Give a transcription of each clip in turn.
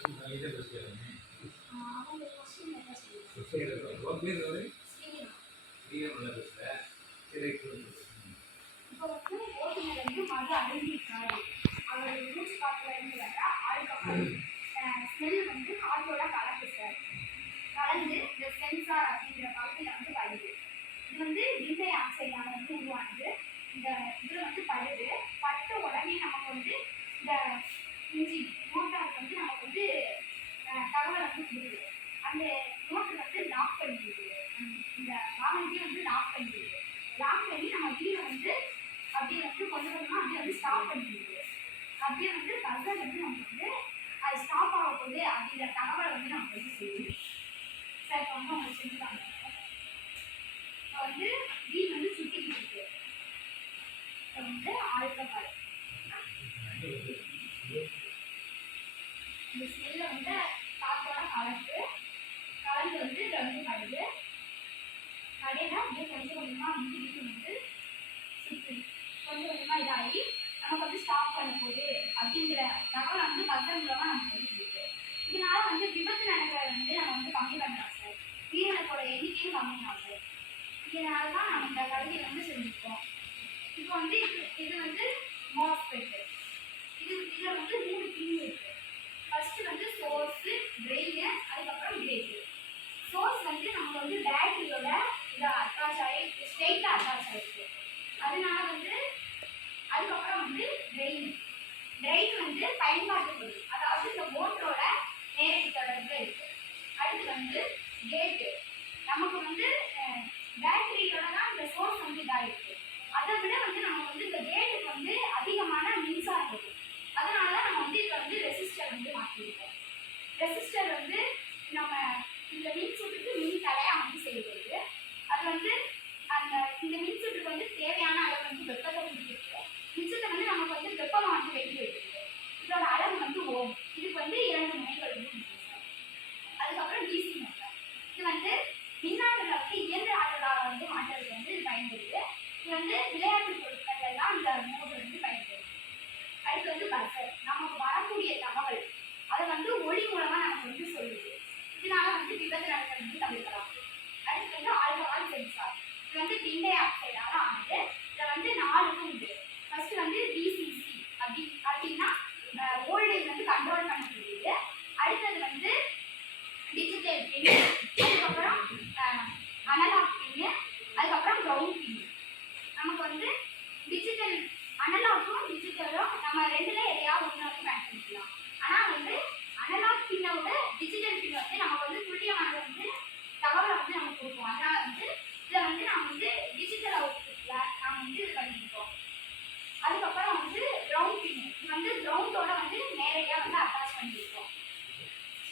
Smell வந்து காற்றோட கலந்து சார். கலந்து இந்த சென்சார் அப்படிங்கிற பகுதியில் வந்து வருது. இது வந்து விண்டை ஆக்சைடால வந்து உருவானது. இந்த இதில் வந்து படுது. பட்ட உடனே நமக்கு வந்து இந்த இன்ஜின் மோட்டாருக்கு வந்து நமக்கு வந்து தகவல் வந்து கொடுக்குது. அந்த மோட்டர் வந்து லாக் பண்ணிடுது. இந்த வாகனத்தையும் வந்து லாக் பண்ணிடுது. லாக் பண்ணி நம்ம வீடை வந்து அப்படியே வந்து கொஞ்சம் கொஞ்சமாக அப்படியே வந்து ஸ்டாப் பண்ணிடுது. அப்படியே வந்து பஸ்ஸர் வந்து நமக்கு வந்து அது ஸ்டாப் ஆக போகுது அப்படிங்கிற தகவலை வந்து நமக்கு வந்து செய்யுது சார். இப்போ வந்து அவங்க செஞ்சுட்டாங்க. இப்போ வந்து வீடு வந்து சுற்றிக்கிட்டு இருக்கு. இப்போ வந்து ஆழ்த்தப்பாடு இந்த ஸ்மெல்லை வந்து காற்றோட கலந்து வந்து இதில் வந்து படுது. கடையில் அப்படியே கொஞ்சம் கொஞ்சமாக வந்து வீடு வந்து சுற்றி கொஞ்சம் கொஞ்சமாக இதாகி நமக்கு வந்து ஸ்டாப் பண்ண போகுது அப்படிங்கிற தகவல் வந்து பஸ்ஸர் மூலமாக நமக்கு வந்து கொடுக்குது. இதனால வந்து விபத்து நடக்கிறத வந்து நம்ம வந்து கம்மி பண்ணலாம் சார். உயிரிழப்போட எண்ணிக்கையும் கம்மியாகும் சார். இதனால தான் நம்ம இந்த கல்வியை வந்து செஞ்சுருக்கோம். இப்போ வந்து இது வந்து மாஸ்பெட்டு. இதில் வந்து 3 பின் இருக்குது. ஃபஸ்ட்டு வந்து சோர்ஸு, ட்ரெயினு, அதுக்கப்புறம் கேட்டு. சோர்ஸ் வந்து நமக்கு வந்து பேட்டரியோட இதை அட்டாச் ஆகி ஸ்ட்ரெயிட்டாக அட்டாச் ஆகிருக்கு. அதனால வந்து அதுக்கப்புறம் வந்து ட்ரெயின் வந்து பயன்பாட்டு பொருள், அதாவது இந்த மோட்டரோட நேரடி தொடர்பு இருக்கு. அடுத்து வந்து கேட்டு. நமக்கு வந்து பேட்டரியோட தான் இந்த சோர்ஸ் வந்து இதாக இருக்கு. அதை விட வந்து நமக்கு வந்து இந்த கேட்டுக்கு வந்து அதிகமான மின்சாரம் இருக்கும். அதனால தான் நம்ம வந்து இதில் வந்து ரெசிஸ்டர் வந்து மாற்றிருக்கோம். ரெசிஸ்டர் வந்து நம்ம இந்த மின்சுற்றுக்கு மின் தடையாக வந்து செய்கிறது. அது வந்து அந்த இந்த மின்சுற்றுக்கு வந்து தேவையான அளவு வந்து வெப்பத்தை கொடுத்துருக்கு. மிச்சத்தை வந்து நமக்கு வந்து வெப்பமாக வந்து வெளியே இருக்குது. இதோட அளவு வந்து ஓம். இதுக்கு வந்து 2 முனைகள் வந்து சார். அதுக்கப்புறம் டிசி மோட்டார். இது வந்து மின்னாற்றலை வந்து இயந்திர ஆற்றலாக வந்து மாற்றுறதுக்கு வந்து இது பயன்படுது. இது வந்து விளையாட்டு பொருட்கள் எல்லாம் இந்த மோட்டர் வந்து பயன்படுது. அடுத்து வந்து பஸ்ஸர். நமக்கு வரக்கூடிய தகவல் அதை வந்து ஒளி மூலமாக நமக்கு வந்து சொல்லுது. இதனால வந்து விபத்து நடக்கிறது வந்து தவிர்க்கலாம். அடுத்து வந்து ஆல்கஹால் சென்சார். இது வந்து பிண்டை ஆக்சைடால ஆனது. இதில் வந்து 4 உண்டு. ஃபர்ஸ்ட் வந்து டிசிசி அப்படின்னா வோல்டேஜ் வந்து கண்ட்ரோல் பண்ணக்கூடியது. அடுத்தது வந்து டிஜிட்டல் பின், அதுக்கப்புறம் அனலாக் பின்னு, அதுக்கப்புறம் கிரவுண்ட் பின். நமக்கு வந்து டிஜிட்டல் அனலாக்கும் டிஜிட்டலும் நம்ம ரெண்டுல எதையாவது ஒன்று வந்து பயன்படுத்தலாம். ஆனால் வந்து அனலாக் பின்னை விட டிஜிட்டல் பின் வந்து நமக்கு வந்து துல்லியமான வந்து தகவலை வந்து நமக்கு கொடுப்போம். அதனால வந்து இதில் வந்து நம்ம வந்து டிஜிட்டல் அவுட்புட்டில் நம்ம வந்து இது பண்ணியிருக்கோம். அதுக்கப்புறம் வந்து கிரவுண்ட் பின். இது வந்து கிரவுண்டோட வந்து நேரடியாக வந்து அட்டாச் பண்ணியிருக்கோம்.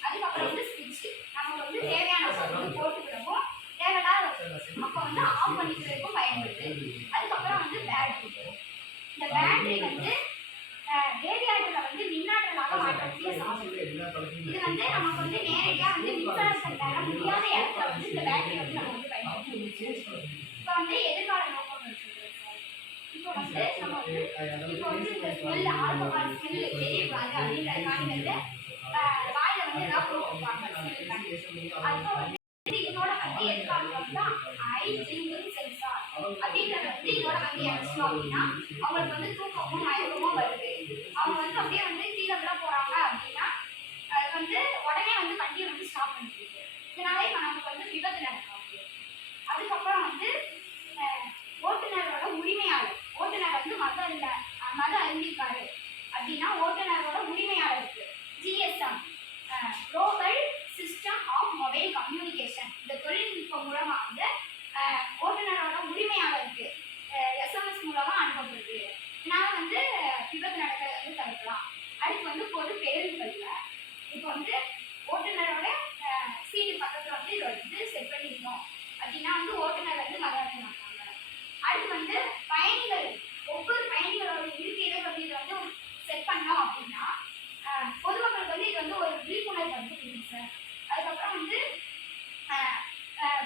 அதுக்கப்புறம் வந்து ஸ்விட்ச். நமக்கு வந்து தேவையான வந்து போட்டுக்கிறப்போ தேவையில்லாத அப்போ வந்து ஆஃப் பண்ணிக்கிறதுக்கும் பயன்படுது. அதுக்கப்புறம் வந்து பேட்டரி. இந்த பேட்டரி வந்து ரேடியேட்டரை வந்து மின்னாற்றலாக மாற்றக்கூடிய சாதனம். இது வந்து நமக்கு வந்து நேரடியாக வந்து மின்சாரத்தை தர முடியாத இடத்துல வந்து இந்த பேட்டரி வந்து நம்ம வந்து பயன்படுத்தணும். இப்போ வந்து எதிர்கால நோக்கம் இருக்குது சார். இப்போ வந்து நம்ம வந்து இந்த ஸ்மெல் ஆல்கஹால் ஸ்மெல் தெரியக்கூடாது அப்படின்றதுக்காண்டி வந்து வாயில வந்து ஏதாவது போட்டுருப்பாங்க. அப்போ வந்து இதோட வந்து எதிர்காலம் தான் ஐஜின் சென்சார் அப்படின்றத வந்து இதோட வந்து இறச்சோம் அப்படின்னா அவங்களுக்கு வந்து தூக்கமும் மயக்கமும் வருது. அவங்க வந்து அப்படியே வந்து கீழே விட போறாங்க அப்படின்னா அது வந்து உடனே வந்து வண்டியை வந்து ஸ்டாப் பண்ணிடுது. இதனால இப்போ நமக்கு வந்து விபத்து நடக்காது. அதுக்கப்புறம் வந்து ஓட்டுநரோட உரிமையாளர். ஓட்டுநர் வந்து மத அறிந்திருக்காரு அப்படின்னா ஓட்டுநரோட உரிமையாளருக்கு GSM global system of mobile communication இந்த தொழில்நுட்பம் மூலமாக வந்து ஓட்டுநரோட உரிமையாளருக்கு எஸ்எம்எஸ் மூலமாக அனுப்பப்படுது. இதனால வந்து விபத்து நடக்கிறத வந்து தடுக்கலாம். அடுத்து வந்து பொது பேருந்துகளில் இப்போ வந்து ஓட்டுநரோட சீட்டு பக்கத்தில் வந்து இதை வந்து செட் பண்ணியிருந்தோம் அப்படின்னா வந்து ஓட்டுநர் வந்து மத அறிய மாட்டாங்க. அடுத்து வந்து பயணிகள் ஒவ்வொரு பயணிகளோட இருக்கையில வந்து இதை வந்து செட் பண்ணோம் அப்படின்னா பொதுமக்களுக்கு வந்து இது வந்து ஒரு விழிப்புணர்வு வந்து இருக்கு சார். அதுக்கப்புறம் வந்து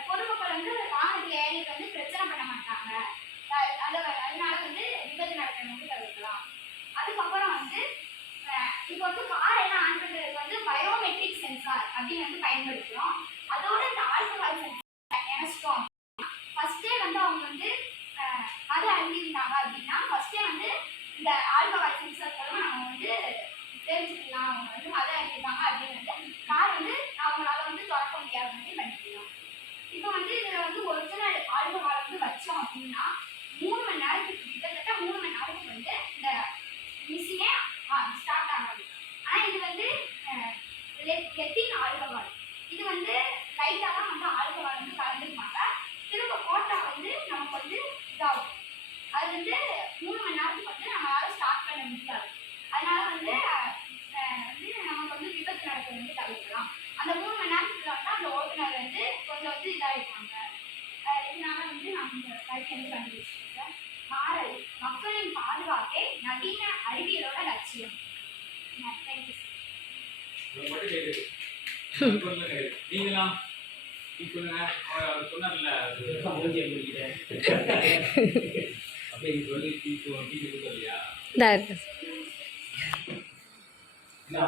பொதுமக்கள் வந்து வாகனத்தில் ஏறிட்டு வந்து பிரச்சனை பண்ண மாட்டாங்க. அதனால வந்து விபத்து நடக்கிறது வந்து தவிர்க்கலாம். அதுக்கப்புறம் வந்து இப்போ வந்து கார் எல்லாம் ஆன் பண்றதுக்கு வந்து பயோமெட்ரிக் சென்சார் அப்படின்னு வந்து பயன்படுத்துறோம். அதோட இந்த ஆல்கஹால் சென்சார் இணைச்சிட்டோம். ஃபர்ஸ்டே வந்து அவங்க வந்து அதை அறிஞ்சிருந்தாங்க அப்படின்னா ஃபர்ஸ்டே வந்து இந்த ஆல்கஹால் சென்சார் மூலமா நம்ம வந்து தெரிஞ்சுக்கலாம் அவங்க வந்து அதை அறிஞ்சிருக்காங்க அப்படின்னு வந்து கார் வந்து அவங்களால வந்து திறக்க முடியாத மாதிரி பண்ணிக்கலாம். இப்போ வந்து இதில் வந்து ஒரிஜினல் ஆல்கஹால் வந்து வச்சோம் அப்படின்னா 3 மணி நேரத்துக்கு கிட்டத்தட்ட 3 மணி நேரத்துக்கு வந்து இந்த மிஷினே ஸ்டார்ட் ஆகாது. ஆனால் இது வந்து எத்தின் ஆல்கஹால் இது வந்து லைட்டாக தான் வந்து ஆல்கஹால் வந்து கலந்துருப்பாங்க. திரும்ப போட்டால் வந்து நமக்கு வந்து இதாகும். அது வந்து 3 மணி நேரத்துக்கு வந்து நம்மளால ஸ்டார்ட் பண்ண முடியாது. அதனால வந்து நமக்கு வந்து விபத்து நடக்கிறது வந்து தவிர்க்கலாம். அந்த 3 மணி நேரத்துக்குள்ள வந்து அந்த ஓட்டுநர் வந்து கொஞ்சம் வந்து இதாகிருப்பாங்க. இதனால வந்து நான் இந்த கருத்தை வந்து கண்டுபிடிச்சிருக்கேன். மாறல் மக்களின் பாதுகாப்பே நவீன அறிவியலோட லட்சியம். தேங்க்யூ. நீங்களாம் சொன்னார்ல அப்படியே சொல்லி இல்லையா